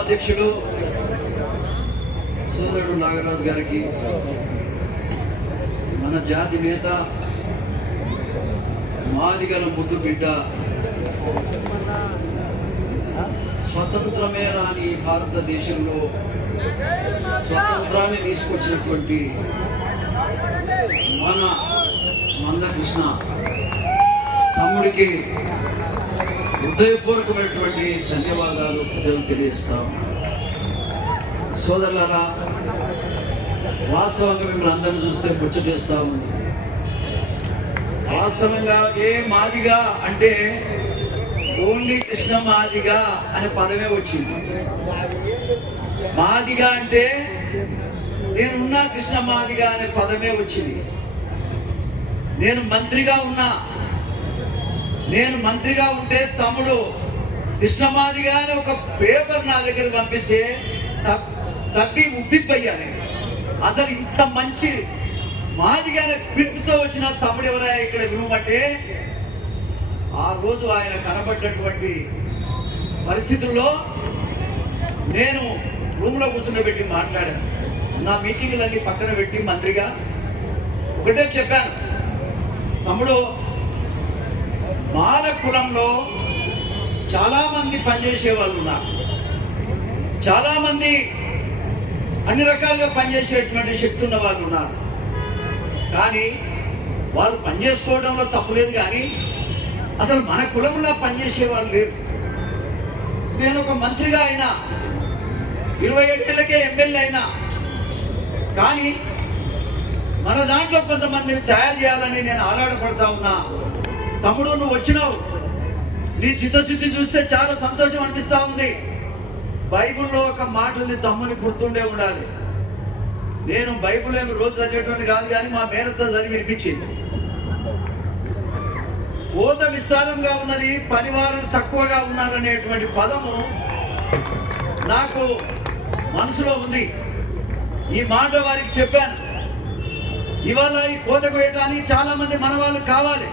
అధ్యక్షుడు సోదరుడు నాగరాజు గారికి, మన జాతి నేత మాదిగల ముద్దు బిడ్డ, స్వతంత్రమే రాని భారతదేశంలో స్వతంత్రాన్ని తీసుకొచ్చినటువంటి మన మందకృష్ణ తమ్ముడికి హృదయపూర్వకమైనటువంటి ధన్యవాదాలు తెలియజేస్తాం. సోదరులారా, వాస్తవంగా మిమ్మల్ని అందరూ చూస్తే ముచ్చటేస్తా ఉంది. వాస్తవంగా ఏ మాదిగా అంటే ఓన్లీ కృష్ణ మాదిగా అనే పదమే వచ్చింది. మాదిగా అంటే నేనున్నా కృష్ణ మాదిగా అనే పదమే వచ్చింది. నేను మంత్రిగా ఉంటే తమ్ముడు కృష్ణమాదిగా అని ఒక పేపర్ నా దగ్గర పంపిస్తే తప్పి ఉబ్బిపోయాను. అసలు ఇంత మంచి మాదిగా పిలుపుతో వచ్చిన తమ్ముడు ఎవరైనా ఇక్కడ వినమంటే, ఆ రోజు ఆయన కనబడ్డటువంటి పరిస్థితుల్లో నేను రూమ్లో కూర్చుండబెట్టి మాట్లాడాను. నా మీటింగ్లన్నీ పక్కన పెట్టి మంత్రిగా ఒకటే చెప్పాను, తమ్ముడు, మాల కులంలో చాలా మంది పనిచేసే వాళ్ళు ఉన్నారు, చాలా మంది అన్ని రకాలుగా పనిచేసేటువంటి శక్తి ఉన్న వాళ్ళు ఉన్నారు. కానీ వాళ్ళు పనిచేసుకోవడంలో తప్పులేదు, కానీ అసలు మన కులంలో పనిచేసే వాళ్ళు లేరు. నేను ఒక మంత్రిగా అయినా, 27 ఏళ్ళకే ఎమ్మెల్యే అయినా, కానీ మన దాంట్లో కొంతమందిని తయారు చేయాలని నేను ఆరాటపడతా ఉన్నా. తమ్ముడు, నువ్వు వచ్చినావు, నీ చిత్తశుద్ధి చూస్తే చాలా సంతోషం అనిపిస్తా ఉంది. బైబిల్లో ఒక మాట ఉంది, తమ్ముని గుర్తుండే ఉండాలి. నేను బైబిల్ ఏమి రోజు చదివేటువంటి కాదు, కానీ మా మేనత్త చదివి వినిపించింది. కోత విస్తారంగా ఉన్నది, పనివారులు తక్కువగా ఉన్నారనేటువంటి పదము నాకు మనసులో ఉంది. ఈ మాట వారికి చెప్పాను. ఇవాళ ఈ కోతకు వేయడానికి చాలా మంది మన వాళ్ళు కావాలి.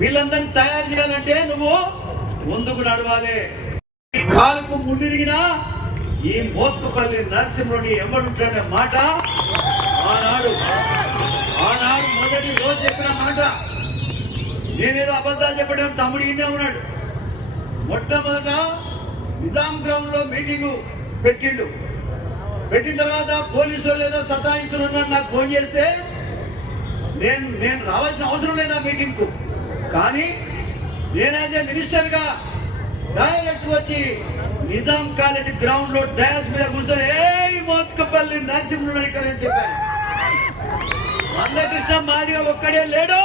వీళ్ళందరినీ తయారు చేయాలంటే నువ్వు ముందుకు నడవాలి. కాలుకు ముండిరిగినా ఈ మోత్కుపల్లి నరసింహుని ఎవడుంటాడనే మాట ఆనాడు మొదటి రోజు చెప్పిన మాట. నేనేదో అబద్ధాలు చెప్పడం, తమ్ముడు ఈయనే ఉన్నాడు. మొట్టమొదట నిజాం గ్రౌండ్ లో మీటింగు పెట్టిన తర్వాత పోలీసు వాళ్ళు ఏదో సతాయించున్నారని నాకు ఫోన్ చేస్తే నేను రావాల్సిన అవసరం లేదు ఆ మీటింగ్ కు. కానీ నేనైతే మినిస్టర్ గా డైరెక్ట్ వచ్చి నిజాం కాలేజ్ గ్రౌండ్ లో డాన్స్ మీద కూర్చొని మోత్కపల్లి నరసింహుడు ఇక్కడ చెప్పాను. మందకృష్ణ మాదిగా ఒక్కడే లేడు,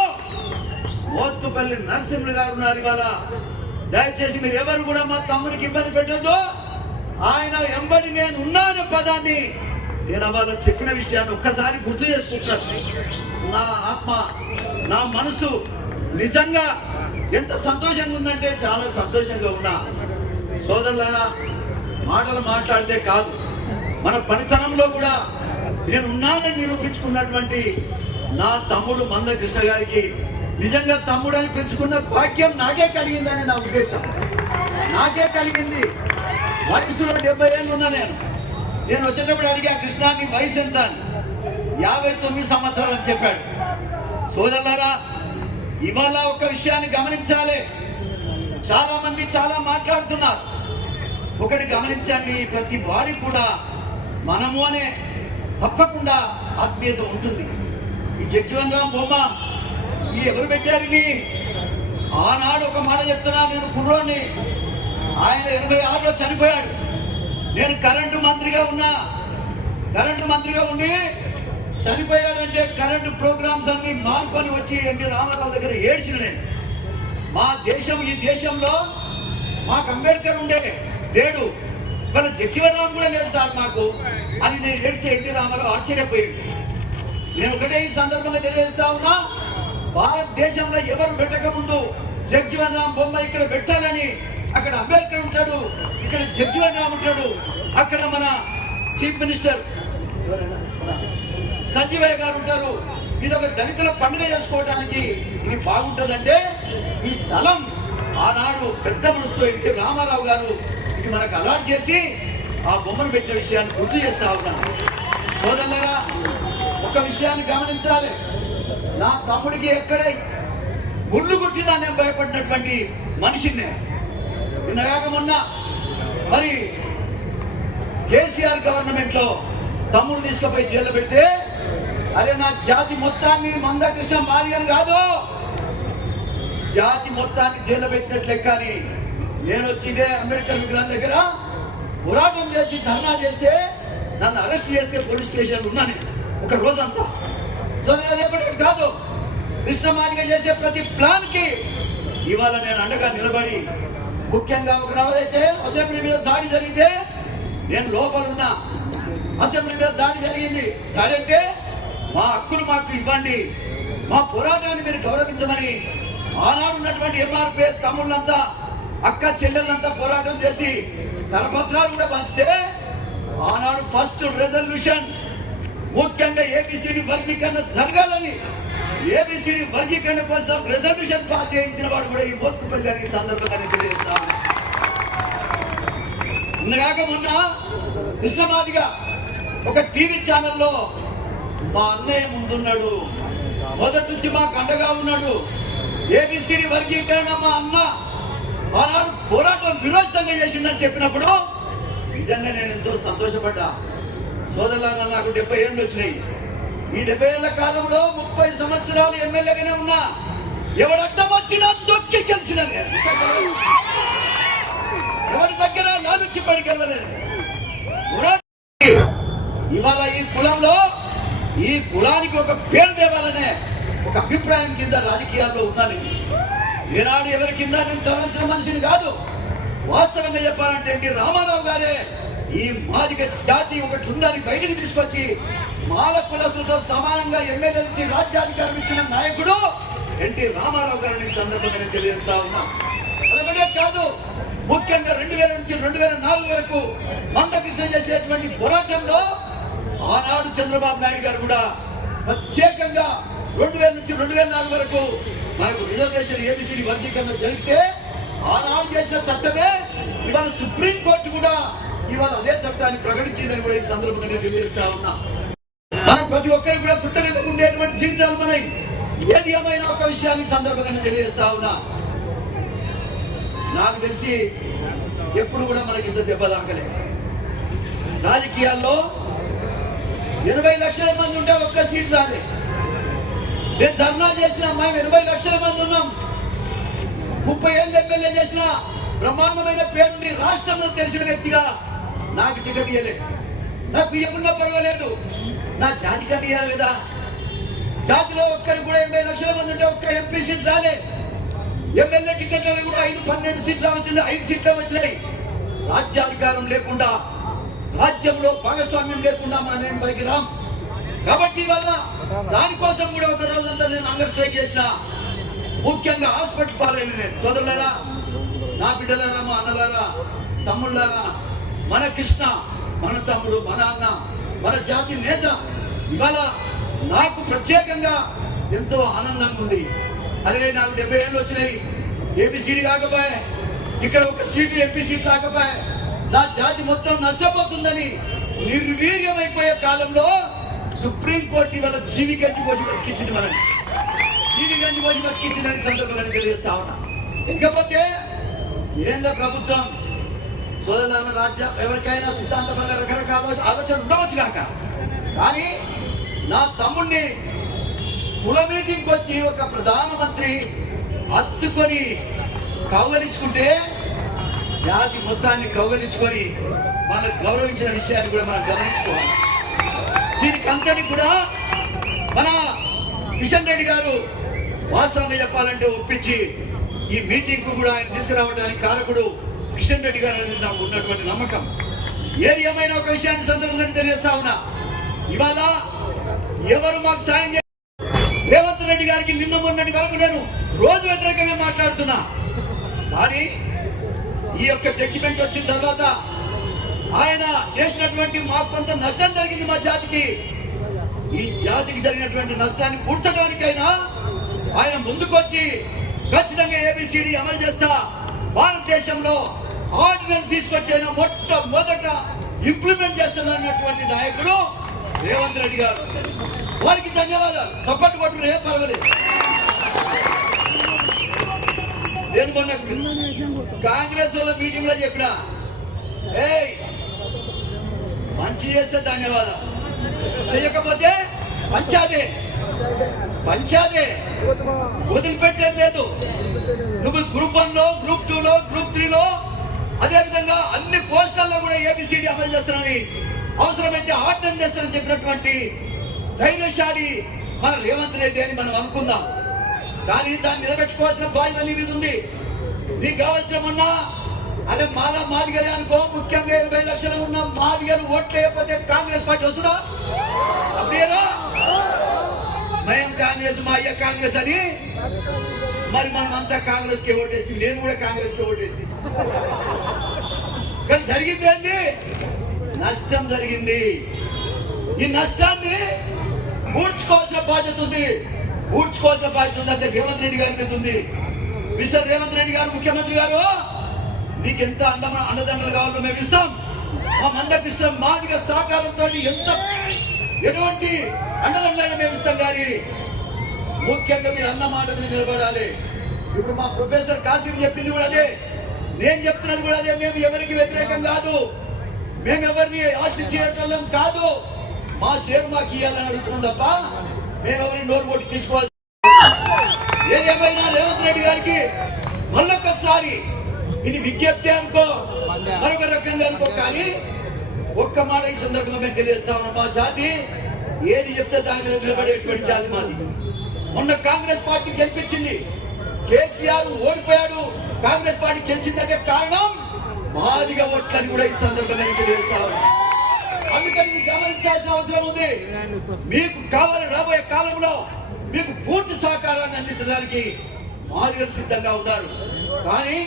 మోత్కపల్లి నరసింహుడు గారు ఉన్నారు. ఇవాళ దయచేసి మీరు ఎవరు కూడా మా తమ్మునికి ఇబ్బంది పెట్టద్దు. ఆయన ఎంబడి నేను ఉన్నాను పదాన్ని నేను వాళ్ళ చెప్పిన విషయాన్ని ఒక్కసారి గుర్తు చేసుకుంటాను. నా ఆత్మ, నా మనసు నిజంగా ఎంత సంతోషంగా ఉందంటే చాలా సంతోషంగా ఉన్నా. సోదరులారా, మాటలు మాట్లాడితే కాదు, మన పనితనంలో కూడా నేను ఉన్నానని నిరూపించుకున్నటువంటి నా తమ్ముడు మందకృష్ణ గారికి నిజంగా తమ్ముడని పెంచుకున్న భాగ్యం నాకే కలిగిందని నా ఉద్దేశం. నాకే కలిగింది. వయసులో 70 ఏళ్ళు ఉన్నా. నేను వచ్చేటప్పుడు అడిగా, కృష్ణాన్ని వయసు ఎంత అని. 59 సంవత్సరాలు అని చెప్పాడు. సోదరులారా, ఇవాళ ఒక విషయాన్ని గమనించాలి. చాలా మంది చాలా మాట్లాడుతున్నారు. ఒకటి గమనించండి, ప్రతి వాడి కూడా మనము అనే తప్పకుండా ఆత్మీయత ఉంటుంది. ఈ జగ్జీవన్ రామ్ బొమ్మ ఈ ఎవరు పెట్టారు ఇది? ఆనాడు ఒక మాట చెప్తున్నా, నేను కుర్రోని, ఆయన 86లో చనిపోయాడు. నేను కరెంటు మంత్రిగా ఉండి చనిపోయాడంటే కరెంటు ప్రోగ్రామ్స్ అన్ని మార్పుని వచ్చి ఎన్టీ రామారావు దగ్గర ఏడ్చిన నేను. ఈ దేశంలో మాకు అంబేద్కర్ లేడు, వాళ్ళ జగ్జీవన్ రామ్ కూడా లేడు సార్ మాకు అని నేను ఏడిస్తే ఎన్టీ రామారావు ఆశ్చర్యపోయాడు. నేను ఒకటే ఈ సందర్భంగా తెలియజేస్తా ఉన్నా, భారతదేశంలో ఎవరు పెట్టక ముందు జగ్జీవన్ రామ్ బొమ్మ ఇక్కడ పెట్టాలని, అక్కడ అంబేద్కర్ ఉంటాడు, ఇక్కడ జగ్జీవన్ రామ్ ఉంటాడు, అక్కడ మన చీఫ్ మినిస్టర్ సంజీవయ్య గారు ఉంటారు. ఇది ఒక దళితుల పండుగ చేసుకోవడానికి ఇది బాగుంటుందంటే ఈ స్థలం ఆనాడు పెద్ద మనసుతో ఎన్టీ రామారావు గారు ఇది మనకు అలాట్ చేసి ఆ బొమ్మను పెట్టిన విషయాన్ని గుర్తు చేస్తా ఉన్నాను. సోదరులారా, ఒక విషయాన్ని గమనించాలి. నా తమ్ముడికి ఎక్కడ ముళ్ళు కొట్టినా నేను భయపడినటువంటి మనిషిని. నిన్నగాక మొన్న మరి కేసీఆర్ గవర్నమెంట్ లో తమ్ముడు తీసుకుపోయి జైల్లో పెడితే, అరే నా జాతి మొత్తాన్ని మందకృష్ణ మాదిగని కాదు, జాతి మొత్తాన్ని జైల్లో పెట్టినట్లే. కానీ నేను వచ్చి ఇదే అంబేద్కర్ విగ్రహం దగ్గర పోరాటం చేసి ధర్నా చేస్తే నన్ను అరెస్ట్ చేస్తే పోలీస్ స్టేషన్ ఉన్నాను ఒక రోజంతా. సోదరులు కాదు, కృష్ణమాదిగా చేసే ప్రతి ప్లాన్ కి ఇవాళ నేను అండగా నిలబడి, ముఖ్యంగా ఒక రోజైతే అసెంబ్లీ మీద దాడి జరిగితే నేను లోపల ఉన్నా. అసెంబ్లీ మీద దాడి జరిగింది. దాడి అంటే మా హక్కులు మాకు ఇవ్వండి, మా పోరాటాన్ని మీరు గౌరవించమని ఆనాడు ఉన్నటువంటి ఎంఆర్పీ తమ్ముళ్ళంతా అక్క చెల్లెళ్ళంతా పోరాటం చేసి కరపత్రాలు కూడా పంచితే, ఆనాడు ఫస్ట్ రెజల్యూషన్ ముఖ్యంగా ఏబిసిడి వర్గీకరణ జరగాలని, ఏబిసిడి వర్గీకరణ కోసం రెజల్యూషన్ పాస్ చేయించిన వాడు కూడా ఈ మోత్కుపల్లి అని సందర్భంగా తెలియజేస్తాను. నిన్నగాక మొన్న కృష్ణమాదిగా ఒక టీవీ ఛానల్లో మా అన్నయ్య ముందున్నాడు, మొదటి నుంచి మాకు అండగా ఉన్నాడు, ఏబిసిడి వర్గీకరణ మా అన్న ఆనాడు పోరాటం విరోధంగా చేసిందని చెప్పినప్పుడు నిజంగా నేను ఎంతో సంతోషపడ్డా. సోదరులారా, నాకు 70 ఏళ్ళు వచ్చినాయి. ఈ 70 ఏళ్ల కాలంలో 30 సంవత్సరాలు ఎమ్మెల్యేగానే ఉన్నా. ఎవడడ్డం వచ్చినా తొక్కి గెలిచిన, ఎవరి దగ్గర లాలుచి పడి గెలవలేదు. ఇవాళ ఈ కులంలో, ఈ కులానికి ఒక పేరు తేవాలనే ఒక అభిప్రాయం కింద రాజకీయాల్లో ఉన్నాను. ఈనాడు ఎవరి కింద నేను తలంచిన మనిషిని కాదు. వాస్తవంగా చెప్పాలంటే ఎన్టీ రామారావు గారే ఈ మాదిగ జాతి ఒకటి ఉందని బయటకు తీసుకొచ్చి మాల కులస్తులతో సమానంగా ఎమ్మెల్యే నుంచి రాజ్యాధికారం ఇచ్చిన నాయకుడు ఎన్టీ రామారావు గారిని సందర్భంగా తెలియజేస్తా ఉన్నా. అలాగే కాదు, ముఖ్యంగా 2000 నుంచి 2004 వరకు మందకృష్ణ చేసేటువంటి పోరాటంలో ఆనాడు చంద్రబాబు నాయుడు గారు కూడా ప్రత్యేకంగా 2000 నుంచి 2004 వరకు మనకు రిజర్వేషన్ ఏబిసిడి వర్గీకరణ జరిగితే ఆనాడు చేసిన చట్టమే ఇవాళ సుప్రీంకోర్టు కూడా ఇవాళ అదే చట్టాన్ని ప్రకటించిందని కూడా ఈ సందర్భంగా తెలియజేస్తా ఉన్నా. మనం ప్రతి ఒక్కరికి కూడా పుట్ట మీద ఉండేటువంటి జీవితాలు మనకి ఏది ఏమైనా ఒక విషయాన్ని సందర్భంగా తెలియజేస్తా ఉన్నా. నాకు తెలిసి ఎప్పుడు కూడా మనకి ఇంత దెబ్బ తాకలే. రాజకీయాల్లో 80 లక్షల మంది ఉంటే ఒక్క సీట్ రాలే. నేను ధర్నా చేసిన మేము 80 లక్షల మంది ఉన్నాం. 30 ఏళ్ళు ఎమ్మెల్యే చేసిన బ్రహ్మాండమైన పేరుంది. రాష్ట్రంలో తెలిసిన వ్యక్తిగా నాకు టికెట్ ఇవ్వలే. నాకు ఇవ్వకుండా పర్వాలేదు, నా జాతి కన్నా ఇవ్వాలి కదా. జాతిలో ఒక్కరికి కూడా 80 లక్షల మంది ఉంటే ఒక్క ఎంపీ సీట్ రాలే. ఎమ్మెల్యే టికెట్లను కూడా 5-12 సీట్లు వచ్చింది, 5 సీట్లు వచ్చినాయి. రాజ్యాధికారం లేకుండా, రాజ్యంలో భాగస్వామ్యం లేకుండా మనం ఏం పైకి రాం. కాబట్టి వల్ల దానికోసం కూడా ఒక రోజంతా నేను అంగర్ స్ట్రైక్ చేసిన. ముఖ్యంగా హాస్పిటల్ పాలైన నేను. సోదరులారా, నా బిడ్డలారా, మా అన్నలారా, తమ్ముళ్ళారా, మన కృష్ణ, మన తమ్ముడు, మన అన్న, మన జాతి నేత ఇవాళ నాకు ప్రత్యేకంగా ఎంతో ఆనందంగా ఉంది. అరే నాకు 70 ఏళ్ళు వచ్చినాయి, ఏబిసిడి కాకపోయా, ఇక్కడ ఒక సీటు ఎంపీ సీట్ రాకపోయా, నా జాతి మొత్తం నష్టపోతుందని నిర్వీర్యమైపోయే కాలంలో సుప్రీంకోర్టు ఇవాళ జీవి గంజి పోసి బతికించింది. మనని జీవి గంజి పోసి బతికించిందని సందర్భంగా తెలియజేస్తా ఉన్నా. ఇకపోతే కేంద్ర ప్రభుత్వం సోదరుల రాజ్యం ఎవరికైనా సిద్ధాంతపరంగా రకరకాల ఆలోచన ఉండవచ్చు కాక, కానీ నా తమ్ముడిని కుల మీటింగ్కి వచ్చి ఒక ప్రధానమంత్రి హత్తుకొని కౌగలించుకుంటే జాతి మొత్తాన్ని కౌగలించుకొని మనకు గౌరవించిన విషయాన్ని కూడా మనం గమనించుకోవాలి. దీనికి అంతటి కూడా మన కిషన్ రెడ్డి గారు వాస్తవంగా చెప్పాలంటే ఒప్పించి ఈ మీటింగ్ కు కూడా ఆయన తీసుకురావడానికి కారకుడు కిషన్ రెడ్డి గారు అనేది నాకు ఉన్నటువంటి నమ్మకం. ఏది ఏమైనా ఒక విషయాన్ని సందర్భంగా తెలియజేస్తా ఉన్నా. ఇవాళ ఎవరు మాకు సాయం చేయాలి? రేవంత్ రెడ్డి గారికి నిన్న మొన్నటి వరకు నేను రోజు వ్యతిరేకంగా మాట్లాడుతున్నా. కానీ ఈ యొక్క జడ్జిమెంట్ వచ్చిన తర్వాత ఆయన చేసినటువంటి మాకు కొంత నష్టం జరిగింది. మా జాతికి, ఈ జాతికి జరిగినటువంటి నష్టాన్ని పూడ్చడానికైనా ఆయన ముందుకొచ్చి ఖచ్చితంగా ఏబిసిడి అమలు చేస్తా, భారతదేశంలో ఆర్డినెన్స్ తీసుకొచ్చిన మొట్టమొదట ఇంప్లిమెంట్ చేస్తున్నటువంటి నాయకుడు రేవంత్ రెడ్డి గారు. వారికి ధన్యవాదాలు. చప్పట్లు కొట్టుకుని ఏం పర్వాలేదు. నేను మొన్న కాంగ్రెస్ వాళ్ళ మీటింగ్ లో చెప్పిన, మంచి చేస్తే ధన్యవాదాలు, చేయకపోతే పంచాదే వదిలిపెట్టేది లేదు. నువ్వు గ్రూప్ 1 లో, గ్రూప్ 2 లో, గ్రూప్ 3 లో, అదే విధంగా అన్ని పోస్టుల్లో కూడా ABCD అమలు చేస్తున్నానని, అవసరమైతే ఆర్డర్ చేస్తానని చెప్పినటువంటి ధైర్యశాలి మన రేవంత్ రెడ్డి అని మనం అనుకుందాం. కానీ దాన్ని నిలబెట్టుకోవాల్సిన బాధ్యత నీ మీద ఉంది. నీకు కావాల్సిన మొన్న అదే మాదిగలే అనుకో, ముఖ్యంగా 20 లక్షలు ఉన్న మాదిగలు ఓట్లు వేయకపోతే కాంగ్రెస్ పార్టీ వస్తుందా? అప్పుడేనా మేము కాంగ్రెస్, మా అయ్య కాంగ్రెస్ అని, మరి మనం అంతా కాంగ్రెస్ కి ఓటేసి, నేను కూడా కాంగ్రెస్ కి ఓటేసి, కానీ జరిగింది ఏంటి? నష్టం జరిగింది. ఈ నష్టాన్ని ఊడ్చుకోవాల్సిన బాధ్యత ఉంది. అంటే రేవంత్ రెడ్డి గారి మీద ఉంది. మిస్టర్ రేవంత్ రెడ్డి గారు, ముఖ్యమంత్రి గారు, నీకెంత అండదండలు కావాలో మేము ఇస్తాం. మా మందకృష్ణ మాదిగ సహకారంతో ఎటువంటి అండదండలైనా మేము ఇస్తాం. కానీ ముఖ్యంగా మీరు అన్న మాట మీద నిలబడాలి. ఇప్పుడు మా ప్రొఫెసర్ కాసిం చెప్పింది కూడా అదే, నేను చెప్తున్నది కూడా అదే. మేము ఎవరికి వ్యతిరేకం కాదు, మేము ఎవరిని ఆశించేటోళ్ళం కాదు. మా షేర్ మాకు ఇవ్వాలని అడుగుతున్నాం తప్ప మేము ఎవరిని నోరు కొట్టి తీసుకోవాలి. ఏదేమైనా రేవంత్ రెడ్డి గారికి మళ్ళొక్కసారి ఇది విజ్ఞప్తి అనుకో, మరొక రకంగా అనుకో, కానీ ఒక్క మాట ఈ సందర్భంగా మేము తెలియజేస్తా ఉన్నాం. మా జాతి ఏది చెప్తే దాని మీద నిలబడేటువంటి జాతి మాది. మొన్న కాంగ్రెస్ పార్టీ గెలిపించింది, కేసీఆర్ ఓడిపోయాడు, కాంగ్రెస్ పార్టీ గెలిచిందంటే కారణం మాదిగా ఓట్లని కూడా ఈ సందర్భంగా తెలియజేస్తా ఉన్నాం. అందుకని ఇది గమనించాల్సిన అవసరం ఉంది. మీకు కావాలి రాబోయే కాలంలో మీకు పూర్తి సహకారాన్ని అందించడానికి మాదిగలు సిద్ధంగా ఉన్నారు. కానీ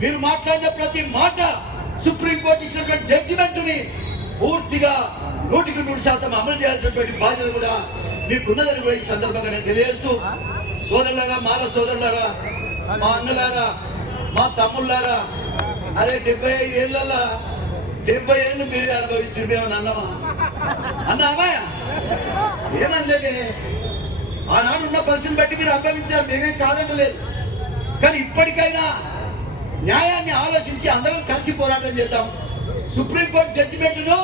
మీరు మాట్లాడిన ప్రతి మాట సుప్రీంకోర్టు ఇచ్చినటువంటి జడ్జిమెంట్ ని పూర్తిగా 100% అమలు చేయాల్సినటువంటి బాధ్యత కూడా మీకున్నదని కూడా ఈ సందర్భంగా నేను తెలియజేస్తూ, సోదరులారా, మాల సోదరులారా, మా అన్నలారా, మా తమ్ముళ్ళారా, అరే 75 ఏళ్ళ 70 ఏళ్ళు మీరే అనుభవించి మేమని అన్నామా? ఏమనలేదే. ఆనాడు ఉన్న పరిస్థితిని బట్టి మీరు అనుభవించారు, మేమేం కాదంటలేదు. కానీ ఇప్పటికైనా న్యాయాన్ని ఆలోచించి అందరం కలిసి పోరాటం చేద్దాం. సుప్రీంకోర్టు జడ్జిమెంట్ ను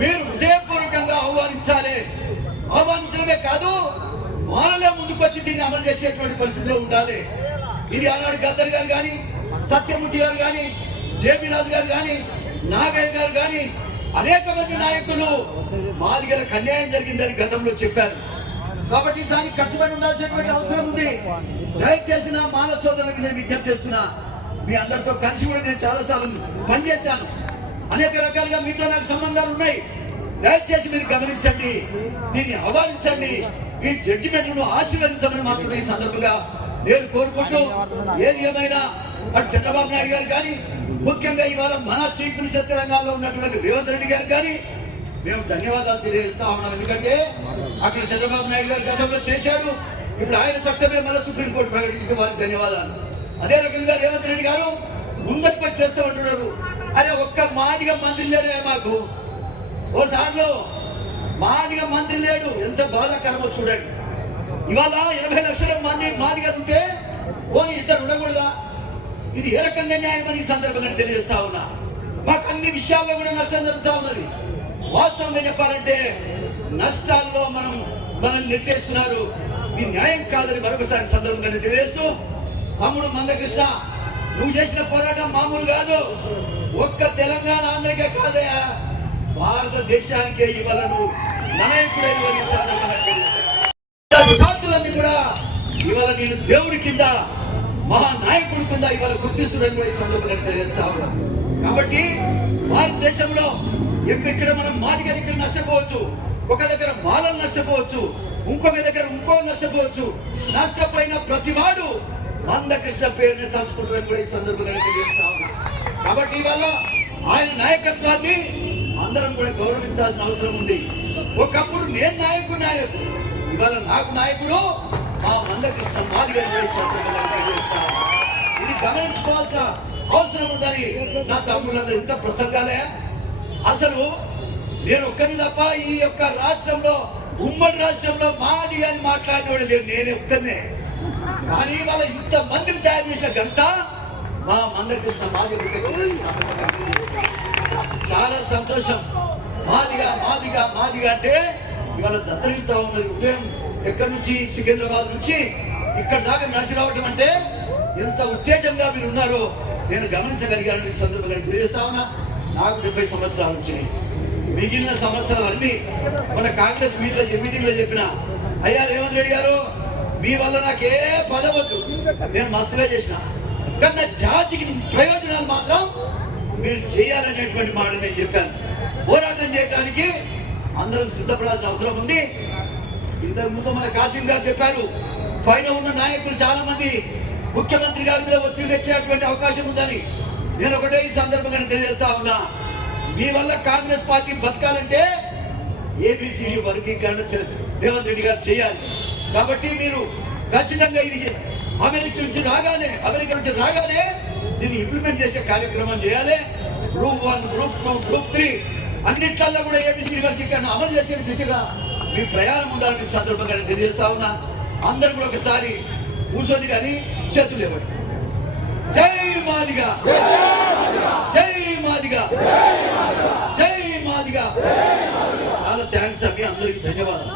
మీరు హృదయపూర్వకంగా ఆహ్వానించడమే కాదు, మానలే ముందుకు వచ్చి దీన్ని అమలు చేసేటువంటి పరిస్థితిలో ఉండాలి. ఇది ఆనాడు గద్దర్ గారు కానీ, సత్యమూర్తి గారు కానీ, జేబీ రాజు గారు కానీ, నాగయ్య గారు కానీ, అనేక మంది నాయకులు మాదిగలకు అన్యాయం జరిగిందని గతంలో చెప్పారు. కాబట్టి దానికి కట్టుబడి ఉండాల్సినటువంటి అవసరం ఉంది. దయచేసి నా మానవ సోదరులకు నేను విజ్ఞప్తి చేస్తున్నా, మీ అందరితో కలిసి కూడా నేను చాలాసార్లు పనిచేశాను, అనేక రకాలుగా మీతో నాకు సంబంధాలు ఉన్నాయి. దయచేసి మీరు గమనించండి, దీన్ని ఆహ్వానించండి, ఈ జడ్జిమెంట్ను ఆశీర్వదించమని మాత్రమే ఈ సందర్భంగా నేను కోరుకుంటూ, ఏది ఏమైనా అటు చంద్రబాబు నాయుడు గారు కానీ, ముఖ్యంగా ఇవాళ మన చీఫ్ మినిస్టర్ తెలంగాణలో ఉన్నటువంటి రేవంత్ రెడ్డి గారు కానీ మేము ధన్యవాదాలు తెలియజేస్తా ఉన్నాం. ఎందుకంటే అక్కడ చంద్రబాబు నాయుడు గారు గతంలో చేశాడు, ఇప్పుడు ఆయన చట్టమే మన సుప్రీంకోర్టు ప్రకటించిన వారికి ధన్యవాదాలు. అదే రకంగా రేవంత్ రెడ్డి గారు ముందరికి వచ్చి చేస్తామంటున్నారు. అరే ఒక్క మాదిగా మంత్రి లేడే మాకు, ఓసార్లు మాదిగా మంత్రి లేడు, ఎంత బాధాకరమో చూడండి. ఇవాళ 20 లక్షల మంది మాదిగా ఉంటే పోనీ ఇద్దరు ఉండకూడదా? ఇది ఏ రకంగా న్యాయం అని ఈ సందర్భంగా తెలియజేస్తా ఉన్నా. మాకు అన్ని విషయాల్లో కూడా నష్టం జరుగుతూ ఉన్నది. వాస్తవంగా చెప్పాలంటే నష్టాల్లో మనల్ని నెట్టేస్తున్నారు. ఇది న్యాయం కాదని మరొకసారి సందర్భంగా తెలియజేస్తూ, తమ్ముడు మందకృష్ణ, నువ్వు చేసిన పోరాటం మామూలు కాదు. ఒక్క తెలంగాణ ఆంధ్రకే కాదయా, భారతదేశానికే ఇవాళ నువ్వు నాయకుడైన సందర్భంగా జాతులన్నీ కూడా ఇవాళ నేను దేవుడి కింద, మహానాయకుడి కింద ఇవాళ గుర్తిస్తున్నాను కూడా ఈ సందర్భంగా తెలియజేస్తా ఉన్నాను. కాబట్టి భారతదేశంలో ఎక్కడెక్కడ మనం మాదిగా ఇక్కడ నష్టపోవచ్చు, ఒక దగ్గర మాలలు నష్టపోవచ్చు, ఇంకొక దగ్గర ఇంకో నష్టపోవచ్చు. నష్టపోయిన ప్రతివాడు మందకృష్ణ పేరుని తలుచుకుంటారని కూడా ఈ సందర్భంగా తెలియజేస్తా ఉన్నా. కాబట్టి ఇవాళ ఆయన నాయకత్వాన్ని అందరం కూడా గౌరవించాల్సిన అవసరం ఉంది. ఒకప్పుడు నేను నాయకుడు, ఇవాళ నాకు నాయకుడు మా మందకృష్ణ మాదిగా కూడా ఈ సందర్భంగా తెలియజేస్తా ఉన్నా. ఇది గమనించుకోవాల్సిన అవసరం ఉందని నా తమ్ముళ్ళందరూ ఇంత ప్రసంగాలే అసలు నేను ఒక్కరిని తప్ప ఈ యొక్క రాష్ట్రంలో ఉమ్మడి రాష్ట్రంలో మాది అని మాట్లాడినోడు లేడు, నేనే ఒక్కరినే. కానీ వాళ్ళ ఇంత మందిని తయారు చేసిన ఘనత మా మందకృష్ణ మాదిగ. చాలా సంతోషం. మాదిగా మాదిగా మాదిగా అంటే ఇవాళ దత్తరిస్తా ఉన్నది. ఉదయం ఎక్కడి నుంచి సికింద్రాబాద్ నుంచి ఇక్కడ దాకా నడిచి రావటం అంటే ఎంత ఉత్తేజంగా మీరు ఉన్నారో నేను గమనించగలిగాను. ఈ సందర్భంగా తెలియజేస్తా ఉన్నా. నాకు 70 సంవత్సరాలు వచ్చినాయి. మిగిలిన సంవత్సరాలన్నీ మన కాంగ్రెస్ మీటింగ్లో చెప్పిన, అయ్యా రేవంత్ రెడ్డి గారు మీ వల్ల నాకే పదవద్దు, నేను మస్తుగా చేసిన, కానీ నా జాతికి ప్రయోజనాలు మాత్రం మీరు చేయాలనేటువంటి మాట నేను చెప్పాను. పోరాటం చేయడానికి అందరం సిద్ధపడాల్సిన అవసరం ఉంది. ఇంతకుముందు మన కాసిం గారు చెప్పారు, పైన ఉన్న నాయకులు చాలా మంది ముఖ్యమంత్రి గారి మీద ఒత్తిడి తెచ్చేటువంటి అవకాశం ఉందని. నేను ఒకటే ఈ సందర్భంగా తెలియజేస్తా ఉన్నా, మీ వల్ల కాంగ్రెస్ పార్టీ బతకాలంటే ఏబిసిడి వర్గీకరణ రేవంత్ రెడ్డి గారు చేయాలి. కాబట్టి మీరు ఖచ్చితంగా ఇది అమెరికా నుంచి రాగానే దీన్ని ఇంప్లిమెంట్ చేసే కార్యక్రమం చేయాలి. గ్రూప్ 1, గ్రూప్ 2, గ్రూప్ 3 అన్నిట్లలో కూడా ఏబిసిడి వర్గీకరణ అమలు చేసే దిశగా మీ ప్రయాణం ఉండాలని సందర్భంగా నేను తెలియజేస్తా ఉన్నా. అందరు కూడా ఒకసారి కూర్చొని కానీ చేతులు ఇవ్వండి. జై మాదిగా, జై మాదిగా, జై మాదిగా. చాలా థ్యాంక్స్ అవి అందరికీ ధన్యవాదాలు.